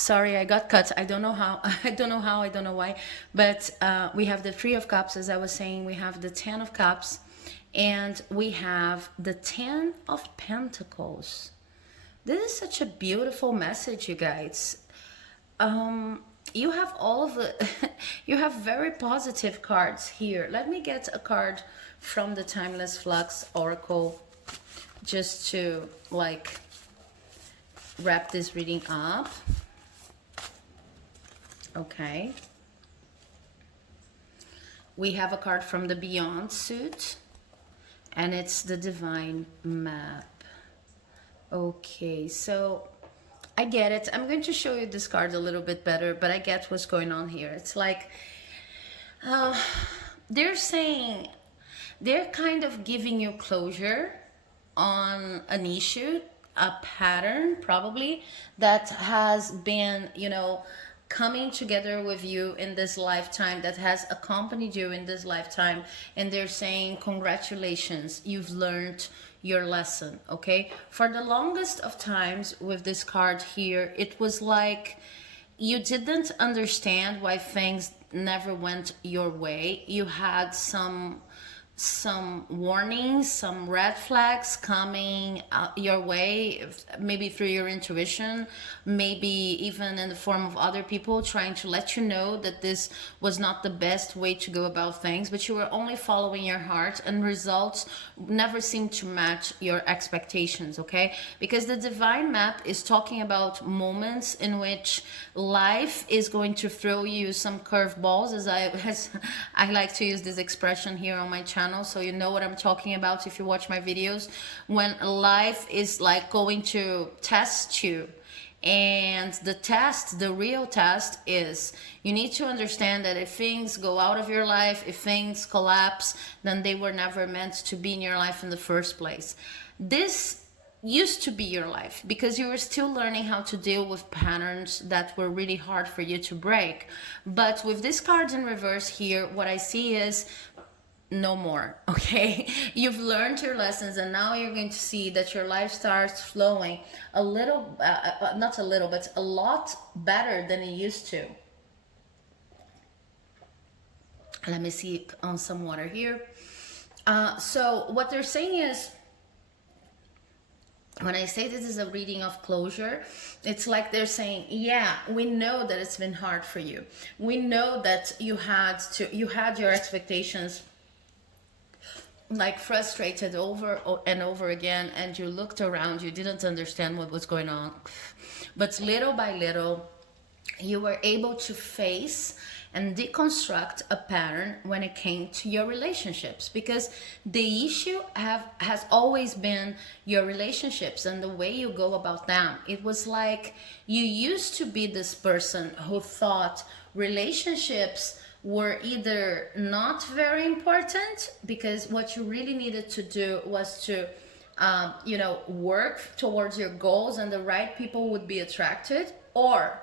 Sorry, I got cut. I don't know how. I don't know how. I don't know why. But we have the Three of Cups, as I was saying. We have the Ten of Cups, and we have the Ten of Pentacles. This is such a beautiful message, you guys. You have all of the, you have very positive cards here. Let me get a card from the Timeless Flux Oracle just to like wrap this reading up. Okay. We have a card from the Beyond suit, and it's the Divine Map. Okay, so I get it. I'm going to show you this card a little bit better, but I get what's going on here. It's like they're saying, they're kind of giving you closure on an issue, a pattern probably that has been, you know, coming together with you in this lifetime, that has accompanied you in this lifetime, and they're saying congratulations, you've learned your lesson. Okay, for the longest of times with this card here, it was like you didn't understand why things never went your way. You had some warnings, some red flags coming your way, maybe through your intuition, maybe even in the form of other people trying to let you know that this was not the best way to go about things, but you were only following your heart, and results never seemed to match your expectations. Okay, because the Divine Map is talking about moments in which life is going to throw you some curveballs, as I like to use this expression here on my channel, so you know what I'm talking about if you watch my videos. When life is like going to test you, and the test, the real test, is you need to understand that if things go out of your life, if things collapse, then they were never meant to be in your life in the first place. This used to be your life because you were still learning how to deal with patterns that were really hard for you to break. But with this card in reverse here, what I see is no more. Okay, you've learned your lessons, and now you're going to see that your life starts flowing a little not a little, but a lot better than it used to. Let me see on some water here. So what they're saying is, when I say this is a reading of closure, it's like they're saying, yeah, we know that it's been hard for you. We know that you had your expectations like frustrated over and over again, and you looked around, you didn't understand what was going on, but little by little you were able to face and deconstruct a pattern when it came to your relationships, because the issue has always been your relationships and the way you go about them. It was like you used to be this person who thought relationships were either not very important, because what you really needed to do was to you know, work towards your goals and the right people would be attracted, or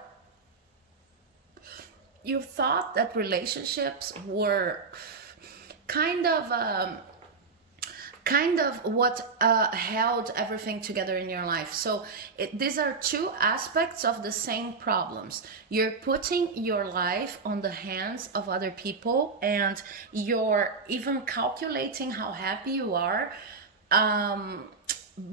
you thought that relationships were kind of what held everything together in your life. So these are two aspects of the same problems. You're putting your life on the hands of other people, and you're even calculating how happy you are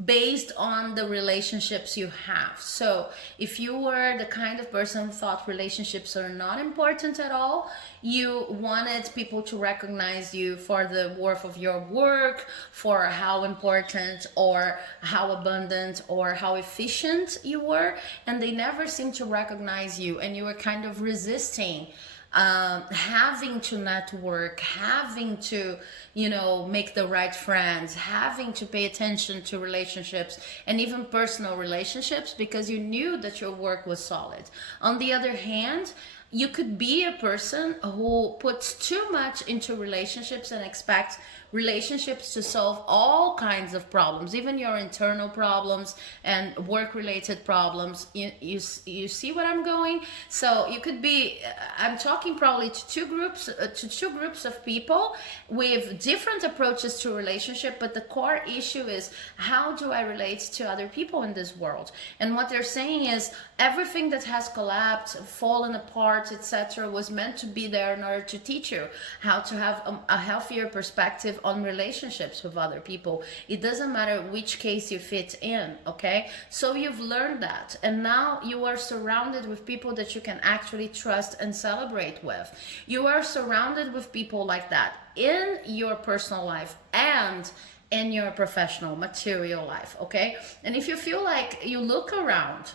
based on the relationships you have. So if you were the kind of person who thought relationships are not important at all, you wanted people to recognize you for the worth of your work, for how important or how abundant or how efficient you were, and they never seemed to recognize you, and you were kind of resisting having to network, having to, you know, make the right friends, having to pay attention to relationships and even personal relationships, because you knew that your work was solid. On the other hand, you could be a person who puts too much into relationships and expects relationships to solve all kinds of problems, even your internal problems and work related problems. You see what I'm going? So you could be, I'm talking probably to two groups of people with different approaches to relationship, but the core issue is, how do I relate to other people in this world? And what they're saying is, everything that has collapsed, fallen apart, etc., was meant to be there in order to teach you how to have a healthier perspective on relationships with other people. It doesn't matter which case you fit in, okay? So you've learned that, and now you are surrounded with people that you can actually trust and celebrate with. You are surrounded with people like that in your personal life and in your professional material life, okay? And if you feel like you look around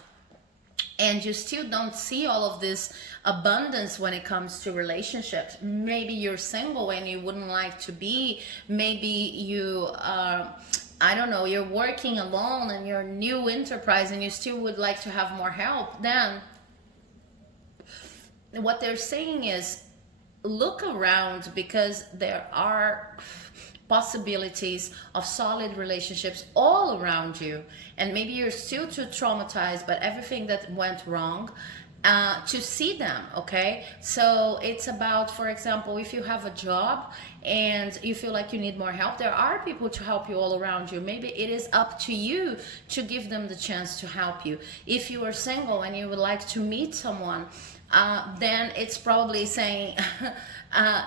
and you still don't see all of this abundance when it comes to relationships, maybe you're single and you wouldn't like to be, maybe you I don't know, you're working alone and you're a new enterprise and you still would like to have more help, then what they're saying is, look around, because there are possibilities of solid relationships all around you. And maybe you're still too traumatized by everything that went wrong to see them, okay? So it's about, for example, if you have a job and you feel like you need more help, there are people to help you all around you. Maybe it is up to you to give them the chance to help you. If you are single and you would like to meet someone, then it's probably saying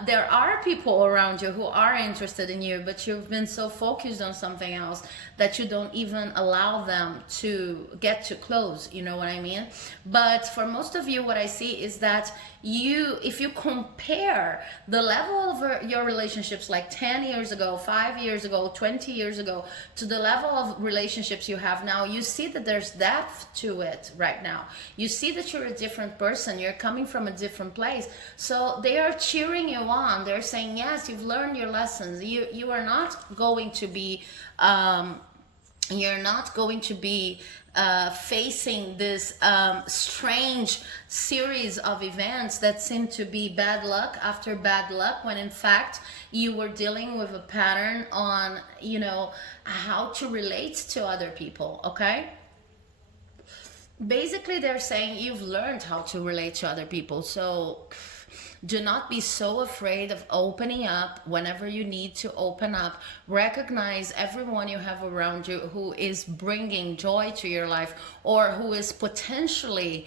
there are people around you who are interested in you, but you've been so focused on something else that you don't even allow them to get too close, you know what I mean? But for most of you, what I see is that if you compare the level of your relationships like 10 years ago, 5 years ago, 20 years ago, to the level of relationships you have now, you see that there's depth to it right now. You see that you're a different person, you're coming from a different place. So they are cheering you on. They're saying, yes, you've learned your lessons. You are not going to be facing this strange series of events that seem to be bad luck after bad luck, when in fact you were dealing with a pattern on, you know, how to relate to other people, okay? Basically, they're saying you've learned how to relate to other people. So do not be so afraid of opening up whenever you need to open up. Recognize everyone you have around you who is bringing joy to your life, or who is potentially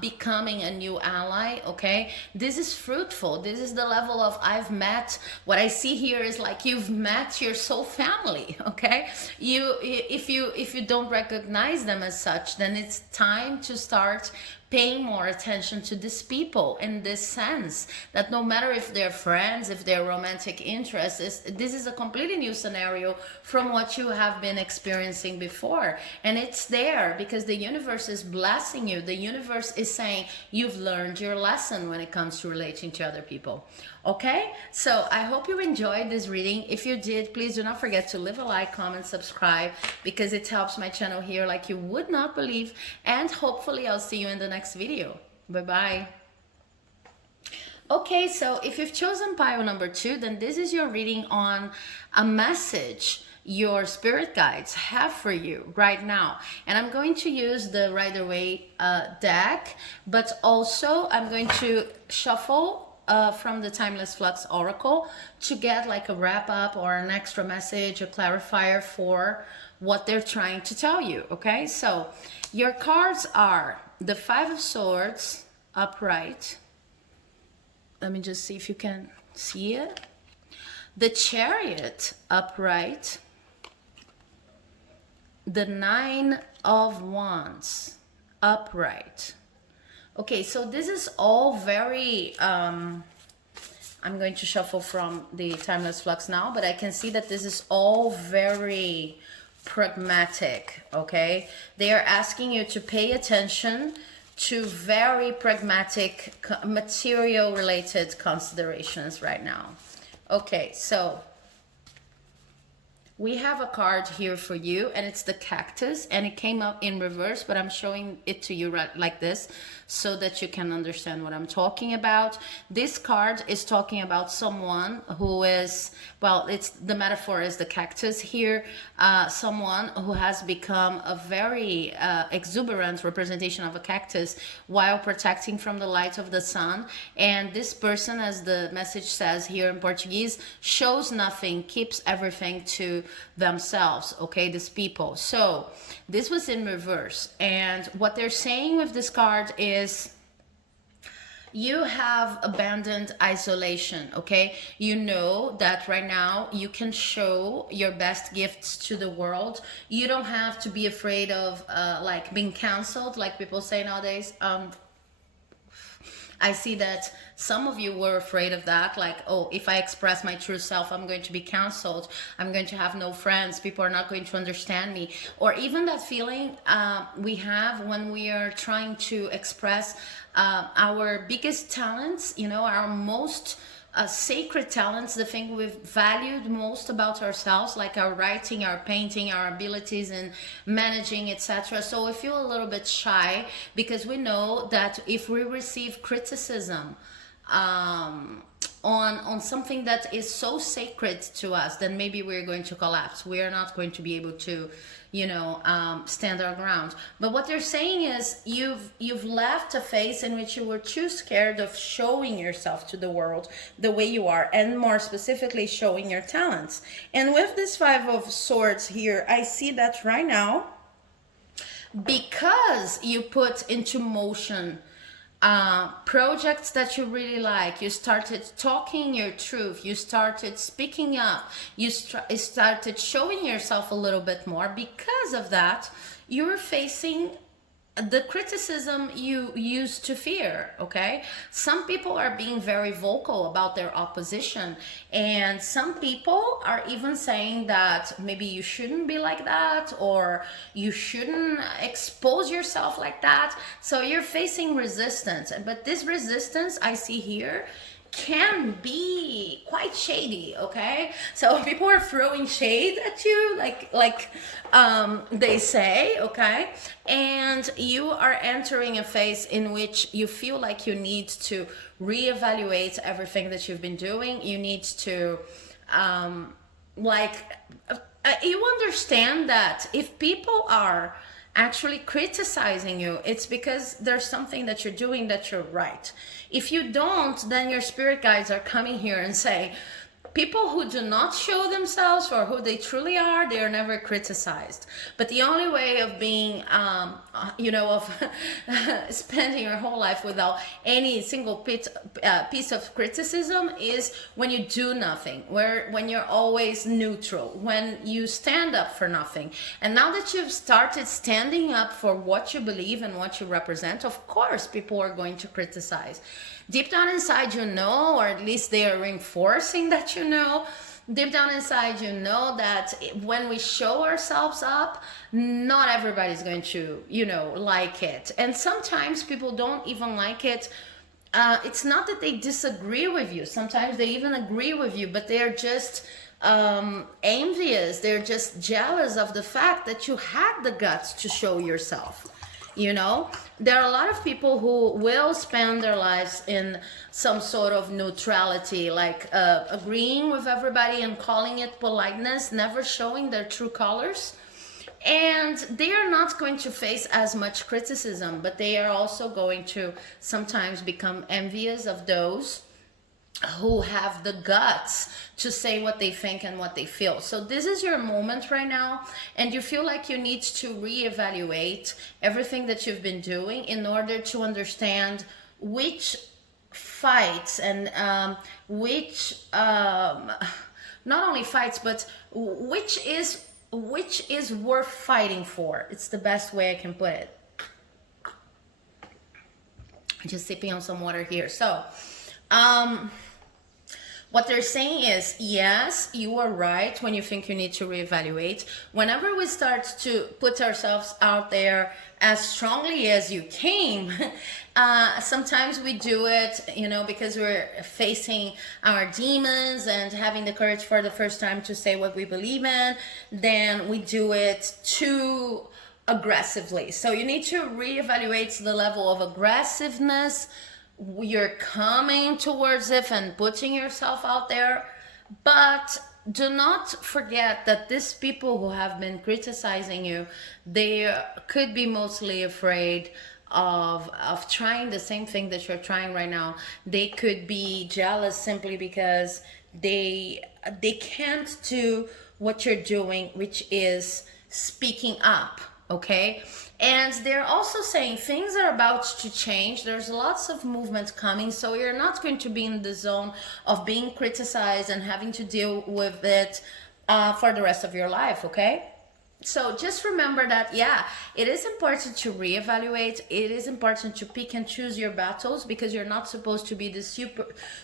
becoming a new ally, okay? This is fruitful. This is the level of, I've met, what I see here is like you've met your soul family, okay? If you don't recognize them as such, then it's time to start paying more attention to these people, in this sense that no matter if they're friends, if they're romantic interests, this is a completely new scenario from what you have been experiencing before. And it's there because the universe is blessing you. The universe is saying you've learned your lesson when it comes to relating to other people. Okay, so I hope you enjoyed this reading. If you did, please do not forget to leave a like, comment, subscribe, because it helps my channel here like you would not believe. And hopefully I'll see you in the next video. Bye-bye. Okay, so if you've chosen pile number 2, then this is your reading on a message your spirit guides have for you right now. And I'm going to use the Rider-Waite deck, but also I'm going to shuffle from the Timeless Flux Oracle to get like a wrap up or an extra message, a clarifier for what they're trying to tell you. Okay, so your cards are the 5 of Swords upright. Let me just see if you can see it. The Chariot upright. The 9 of Wands upright. Okay, so this is all very, I'm going to shuffle from the Timeless Flux now, but I can see that this is all very pragmatic, okay? They are asking you to pay attention to very pragmatic, material-related considerations right now. Okay, so we have a card here for you, and it's the cactus, and it came up in reverse, but I'm showing it to you right like this so that you can understand what I'm talking about. This card is talking about someone who is, well, it's the metaphor is the cactus here, someone who has become a very exuberant representation of a cactus while protecting from the light of the sun. And this person, as the message says here in Portuguese, shows nothing, keeps everything to themselves. Okay, these people. So this was in reverse, and what they're saying with this card is you have abandoned isolation. Okay, you know that right now you can show your best gifts to the world. You don't have to be afraid of like being canceled, like people say nowadays. I see that some of you were afraid of that, like, oh, if I express my true self, I'm going to be canceled, I'm going to have no friends, people are not going to understand me. Or even that feeling we have when we are trying to express our biggest talents, you know, our most sacred talents, the thing we've valued most about ourselves, like our writing, our painting, our abilities in managing, etc. So we feel a little bit shy because we know that if we receive criticism on something that is so sacred to us, then maybe we're going to collapse. We are not going to be able to, you know, stand our ground. But what they're saying is you've left a phase in which you were too scared of showing yourself to the world the way you are, and more specifically showing your talents. And with this Five of Swords here, I see that right now, because you put into motion projects that you really like, you started talking your truth, you started speaking up, you started showing yourself a little bit more. Because of that, you're facing the criticism you used to fear. Okay, some people are being very vocal about their opposition, and some people are even saying that maybe you shouldn't be like that, or you shouldn't expose yourself like that. So you're facing resistance, but this resistance I see here can be quite shady. Okay, so people are throwing shade at you, like they say. Okay, and you are entering a phase in which you feel like you need to reevaluate everything that you've been doing. You need to you understand that if people are actually criticizing you, it's because there's something that you're doing that you're right. If you don't, then your spirit guides are coming here and say, people who do not show themselves for who they truly are, they are never criticized. But the only way of being, of spending your whole life without any single piece of criticism is when you do nothing, when you're always neutral, when you stand up for nothing. And now that you've started standing up for what you believe and what you represent, of course, people are going to criticize. Deep down inside, you know, or at least they are reinforcing that you know. Deep down inside, you know that when we show ourselves up, not everybody's going to, like it. And sometimes people don't even like it. It's not that they disagree with you. Sometimes they even agree with you, but they're just envious. They're just jealous of the fact that you had the guts to show yourself. There are a lot of people who will spend their lives in some sort of neutrality, like agreeing with everybody and calling it politeness, never showing their true colors. And they are not going to face as much criticism, but they are also going to sometimes become envious of those who have the guts to say what they think and what they feel. So this is your moment right now, and you feel like you need to reevaluate everything that you've been doing in order to understand which fights and which not only fights, but which is worth fighting for. It's the best way I can put it. Just sipping on some water here. So what they're saying is, yes, you are right when you think you need to reevaluate. Whenever we start to put ourselves out there as strongly as you came. Sometimes we do it, because we're facing our demons and having the courage for the first time to say what we believe in. Then we do it too aggressively. So you need to reevaluate the level of aggressiveness you're coming towards it and putting yourself out there. But do not forget that these people who have been criticizing you, they could be mostly afraid of trying the same thing that you're trying right now. They could be jealous simply because they can't do what you're doing, which is speaking up. Okay, and they're also saying things are about to change. There's lots of movement coming, so you're not going to be in the zone of being criticized and having to deal with it for the rest of your life. Okay, so just remember that, yeah, it is important to reevaluate. It is important to pick and choose your battles, because you're not supposed to be the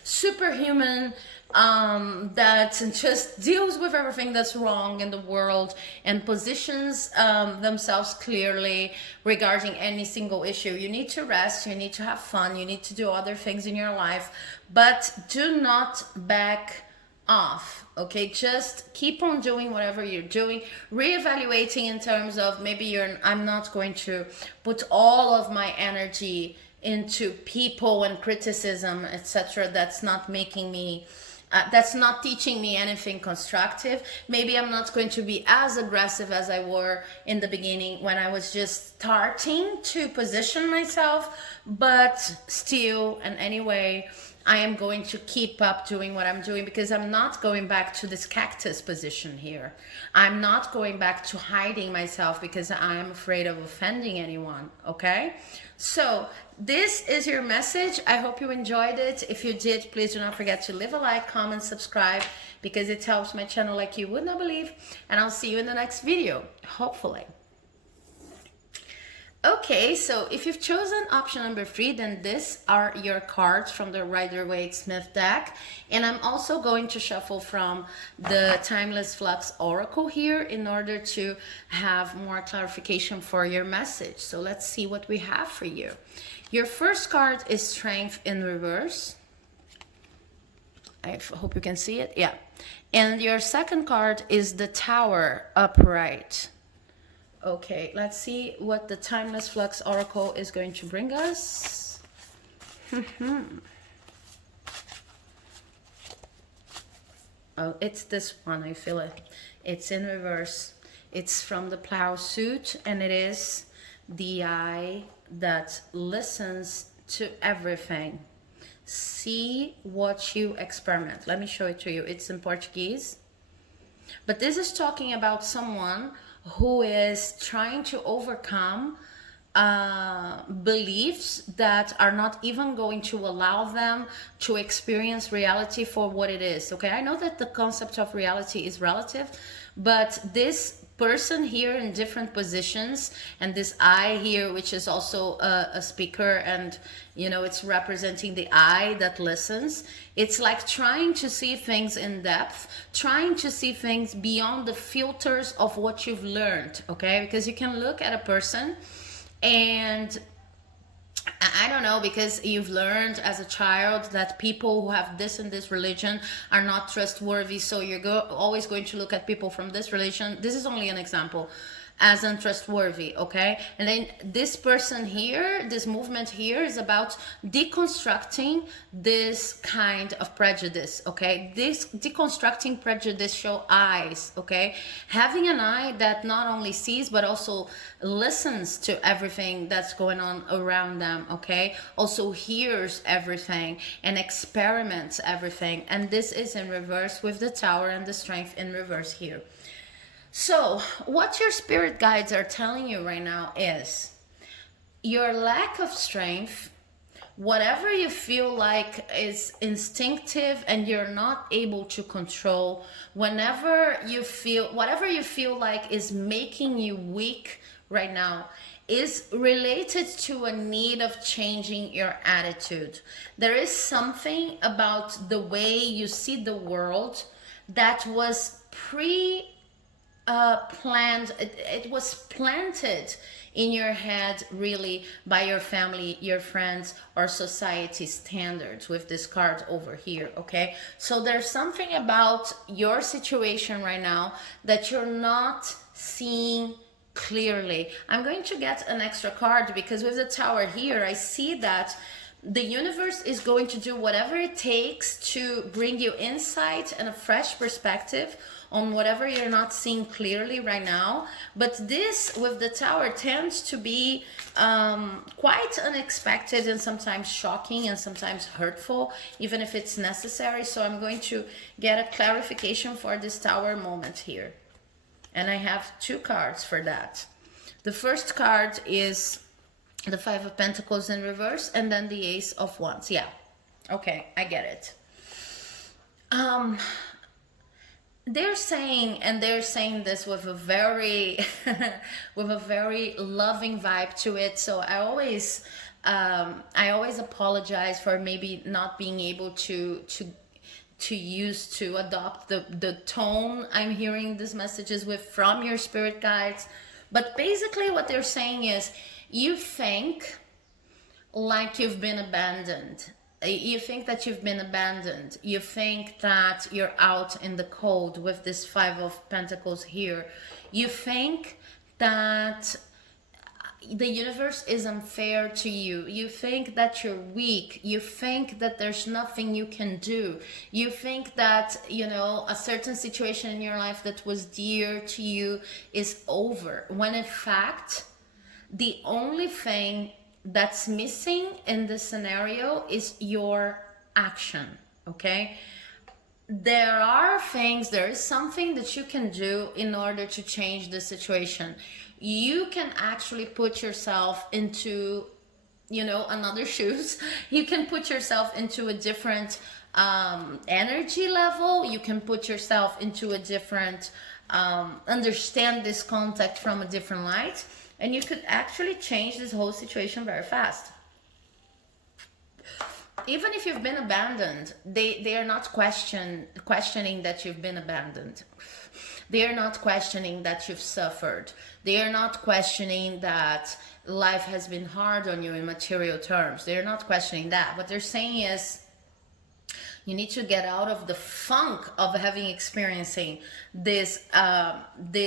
superhuman that just deals with everything that's wrong in the world and positions themselves clearly regarding any single issue. You need to rest, you need to have fun, you need to do other things in your life, but do not back off. Okay, just keep on doing whatever you're doing, reevaluating in terms of maybe I'm not going to put all of my energy into people and criticism, etc. That's not making me that's not teaching me anything constructive. Maybe I'm not going to be as aggressive as I were in the beginning when I was just starting to position myself, but still, and anyway, I am going to keep up doing what I'm doing, because I'm not going back to this cactus position here. I'm not going back to hiding myself because I'm afraid of offending anyone, okay? So this is your message. I hope you enjoyed it. If you did, please do not forget to leave a like, comment, subscribe, because it helps my channel like you would not believe. And I'll see you in the next video, hopefully. Okay, so if you've chosen option number 3, then these are your cards from the Rider-Waite-Smith deck. And I'm also going to shuffle from the Timeless Flux Oracle here in order to have more clarification for your message. So let's see what we have for you. Your first card is Strength in reverse. I hope you can see it. Yeah. And your second card is the Tower upright. Okay, let's see what the Timeless Flux Oracle is going to bring us. Oh, it's this one, I feel it. It's in reverse. It's from the Plow suit, and it is the eye that listens to everything. See what you experiment. Let me show it to you. It's in Portuguese. But this is talking about someone who is trying to overcome beliefs that are not even going to allow them to experience reality for what it is. Okay, I know that the concept of reality is relative, but this person here in different positions, and this eye here, which is also a speaker, and it's representing the eye that listens. It's like trying to see things in depth, trying to see things beyond the filters of what you've learned. Okay, because you can look at a person and I don't know, because you've learned as a child that people who have this and this religion are not trustworthy, so you're always going to look at people from this religion, this is only an example, as untrustworthy. Okay, and then this person here, this movement here, is about deconstructing this kind of prejudice. Okay, this deconstructing prejudicial eyes. Okay, having an eye that not only sees but also listens to everything that's going on around them. Okay, also hears everything and experiments everything. And this is in reverse with the Tower and the Strength in reverse here. So what your spirit guides are telling you right now is your lack of strength, whatever you feel like is instinctive and you're not able to control, whatever you feel like is making you weak right now, is related to a need of changing your attitude. There is something about the way you see the world that was planned, it was planted in your head, really, by your family, your friends, or society standards with this card over here, okay? So there's something about your situation right now that you're not seeing clearly. I'm going to get an extra card because with the Tower here, I see that the universe is going to do whatever it takes to bring you insight and a fresh perspective on whatever you're not seeing clearly right now. But this with the Tower tends to be quite unexpected and sometimes shocking and sometimes hurtful, even if it's necessary. So I'm going to get a clarification for this Tower moment here. And I have two cards for that. The first card is the Five of Pentacles in reverse, and then the Ace of Wands. Yeah, okay, I get it. They're saying, and they're saying this with a very with a very loving vibe to it. So I always apologize for maybe not being able to adopt the tone I'm hearing these messages with from your spirit guides. But basically what they're saying is, you think like you've been abandoned. You think that you've been abandoned. You think that you're out in the cold with this Five of Pentacles here. You think that the universe is unfair to you. You think that you're weak. You think that there's nothing you can do. You think that, a certain situation in your life that was dear to you is over. When in fact, the only thing that's missing in this scenario is your action, okay? There is something that you can do in order to change the situation. You can actually put yourself into, another shoes. You can put yourself into a different energy level. You can put yourself into a different, understand this contact from a different light. And you could actually change this whole situation very fast. Even if you've been abandoned, they are not questioning that you've been abandoned. They are not questioning that you've suffered. They are not questioning that life has been hard on you in material terms. They are not questioning that. What they're saying is, you need to get out of the funk of experiencing this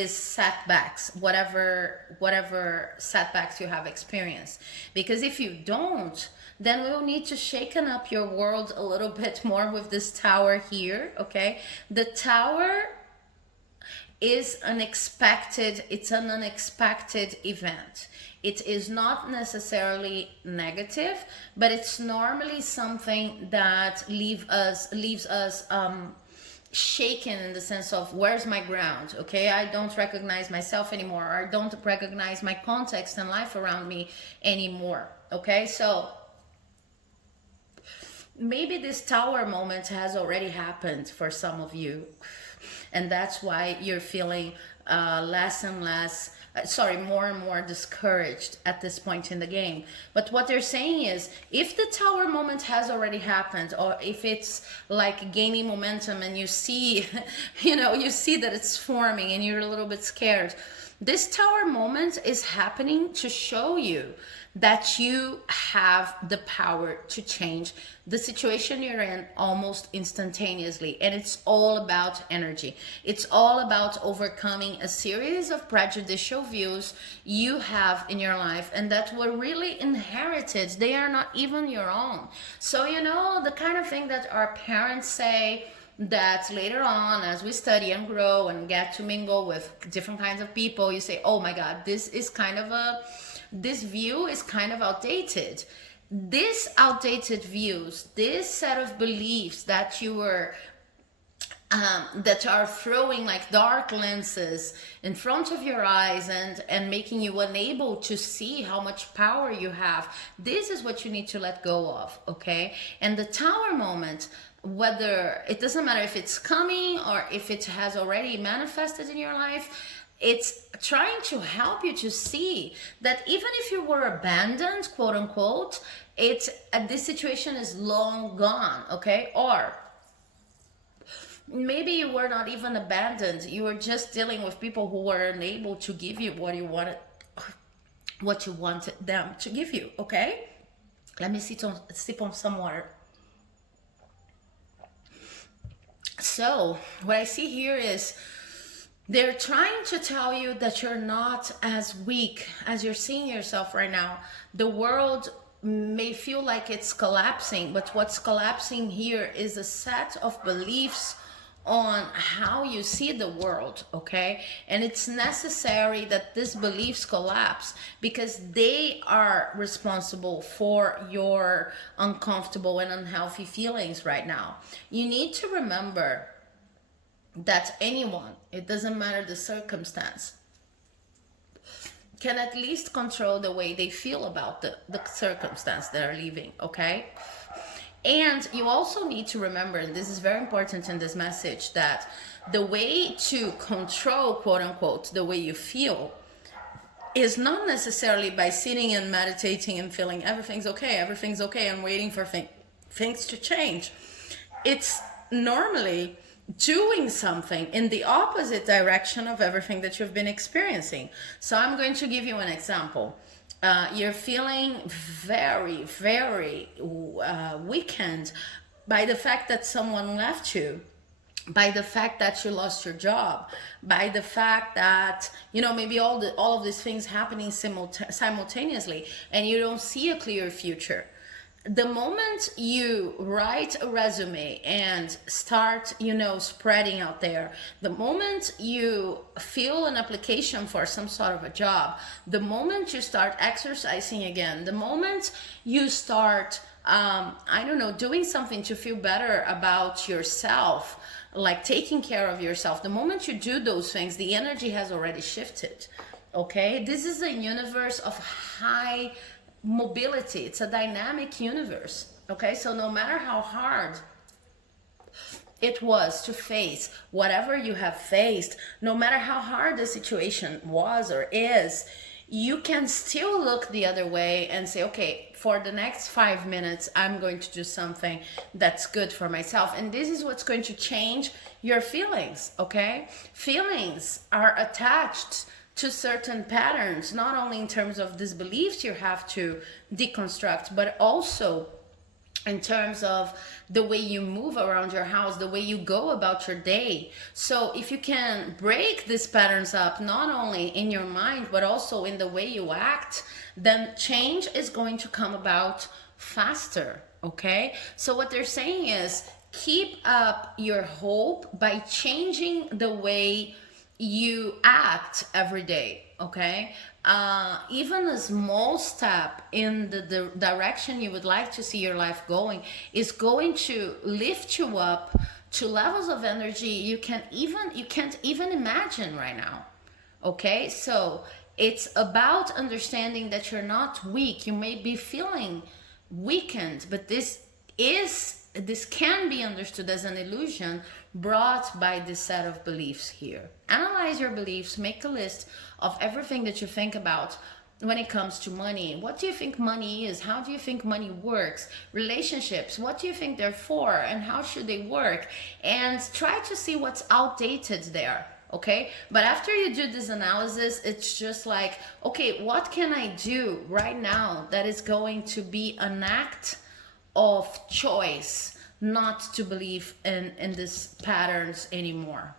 setbacks, whatever setbacks you have experienced. Because if you don't, then we'll need to shaken up your world a little bit more with this Tower here, okay? The Tower is unexpected. It's an unexpected event. It is not necessarily negative, but it's normally something that leaves us shaken in the sense of, where's my ground? Okay, I don't recognize myself anymore, or I don't recognize my context and life around me anymore. Okay, so maybe this Tower moment has already happened for some of you, and that's why you're feeling more and more discouraged at this point in the game. But what they're saying is, if the Tower moment has already happened, or if it's like gaining momentum and you see, you see that it's forming and you're a little bit scared, this Tower moment is happening to show you that you have the power to change the situation you're in almost instantaneously. And it's all about energy. It's all about overcoming a series of prejudicial views you have in your life and that were really inherited. They are not even your own. So, the kind of thing that our parents say, that later on, as we study and grow and get to mingle with different kinds of people, you say, oh my God, this view is kind of outdated. This outdated views, this set of beliefs that you were that are throwing like dark lenses in front of your eyes and making you unable to see how much power you have, this is what you need to let go of, okay? And the Tower moment, whether it doesn't matter if it's coming or if it has already manifested in your life, it's trying to help you to see that even if you were abandoned, quote unquote, this situation is long gone, okay? Or maybe you were not even abandoned. You were just dealing with people who were unable to give you what you wanted, what you wanted them to give you. Okay, let me sip on some water. So what I see here is they're trying to tell you that you're not as weak as you're seeing yourself right now. The world may feel like it's collapsing, but what's collapsing here is a set of beliefs on how you see the world, okay? And it's necessary that these beliefs collapse because they are responsible for your uncomfortable and unhealthy feelings right now. You need to remember that anyone, it doesn't matter the circumstance, can at least control the way they feel about the circumstance they're living, okay? And you also need to remember, and this is very important in this message, that the way to control, quote unquote, the way you feel is not necessarily by sitting and meditating and feeling everything's okay, and waiting for things to change. It's normally doing something in the opposite direction of everything that you've been experiencing. So I'm going to give you an example. You're feeling very, very weakened by the fact that someone left you, by the fact that you lost your job, by the fact that, you know, maybe all of these things happening simultaneously, and you don't see a clear future. The moment you write a resume and start, you know, spreading out there, the moment you fill an application for some sort of a job, the moment you start exercising again, the moment you start, I don't know, doing something to feel better about yourself, like taking care of yourself, the moment you do those things, the energy has already shifted. Okay, this is a universe of high mobility. It's a dynamic universe. Okay, so no matter how hard it was to face whatever you have faced, no matter how hard the situation was or is, you can still look the other way and say, okay, for the next 5 minutes, I'm going to do something that's good for myself. And this is what's going to change your feelings, okay? Feelings are attached to certain patterns, not only in terms of these beliefs you have to deconstruct, but also in terms of the way you move around your house, the way you go about your day. So if you can break these patterns up, not only in your mind, but also in the way you act, then change is going to come about faster, okay? So what they're saying is keep up your hope by changing the way you act every day, okay? Even a small step in the direction you would like to see your life going is going to lift you up to levels of energy you can't even imagine right now. Okay, so it's about understanding that you're not weak. You may be feeling weakened, but this can be understood as an illusion brought by this set of beliefs here. Analyze your beliefs, make a list of everything that you think about when it comes to money. What do you think money is? How do you think money works? Relationships, what do you think they're for and how should they work? And try to see what's outdated there. Okay, but after you do this analysis, it's just like, okay, what can I do right now that is going to be an act of choice not to believe in these patterns anymore?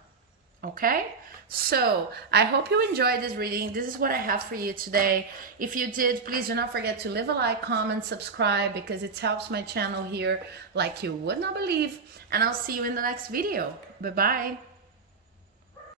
Okay, so I hope you enjoyed this reading. This is what I have for you today. If you did, please do not forget to leave a like, comment, subscribe, because it helps my channel here like you would not believe. And I'll see you in the next video. Bye bye.